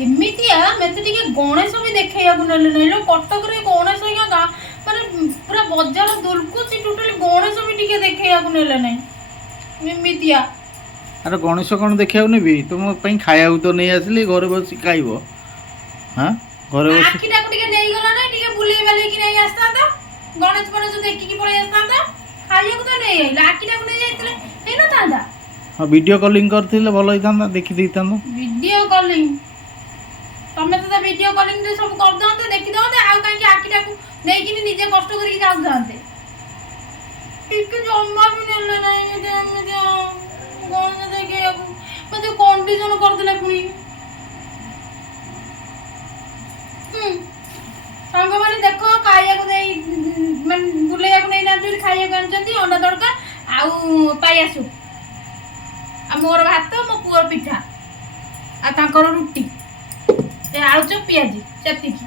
ଏମିତିଆ ମତେ ଟିକେ ଗଣେଶ ବି ଦେଖେଇବାକୁ ନେଲେ ନାହିଁ ଲୋ। କଟକରେ ଗଣେଶ ଗାଁ ମାନେ ପୁରା ବଜାର ଦୁଲକୁଛି, ଟୋଟାଲି ଗଣେଶ ବି ଟିକେ ଦେଖେଇବାକୁ ନେଲେ ନାହିଁ ଏମିତିଆ। ଆରେ ଗଣେଶ କ'ଣ ଦେଖିବାକୁ ନେବି? ତୁମ ପାଇଁ ଖାଇବାକୁ ତ ନେଇ ଆସିଲି, ଘରେ ବସି ଖାଇବ। ହଁ ଘରେ ବସି ଆଖିଟାକୁ ଟିକେ ନେଇଗଲା ନା, ଟିକେ ବୁଲେଇ ବାଲେଇକି ନେଇ ଆସିଥାନ୍ତା, ଗଣେଶ ଗଣେଶ ଦେଖିକି ପଳେଇ ଆସିଥାନ୍ତା। ଖାଇବାକୁ ତ ନେଇ ଆଇଲା, ଆଖିଟାକୁ ନେଇ ଯାଇଥିଲେ ହେଇନଥାନ୍ତା? ହଁ ଭିଡ଼ିଓ କଲିଂ କରିଥିଲେ ଭଲ ହେଇଥାନ୍ତା, ଦେଖିଦେଇଥାନ୍ତ। ଭିଡ଼ିଓ କଲିଂ ତମେ ତ ଭିଡ଼ିଓ କଲିଂରେ ସବୁ କରିଥାନ୍ତେ, ଦେଖିଥାନ୍ତେ, ଆଉ କାହିଁକି ଆଖିଟାକୁ ନେଇକିନି ନିଜେ କଷ୍ଟ କରିକି ଯାଉଥାନ୍ତେ? ଟିକେ ଜମା ବି ନେଲେ ନାହିଁ ଏମିତି ଗଣେଶ ଦେଖିବାକୁ। ମତେ କଣ୍ଡିସନ କରିଦେଲେ ପୁଣି। ସାଙ୍ଗମାନେ ଦେଖ, ଖାଇବାକୁ ନେଇ ମାନେ ବୁଲେଇବାକୁ ନେଇନାହାନ୍ତି, ଖାଇବାକୁ ଆଣିଛନ୍ତି ଅଣ୍ଡା ତଡ଼କା ଆଉ ପାଇବା ସୁପ୍, ଆଉ ମୋର ଭାତ, ମୋ ପୁଅର ପିଠା, ଆଉ ତାଙ୍କର ରୁଟି, ଏ ଆଳୁଚପ ପିଆଜି, ସେତିକି।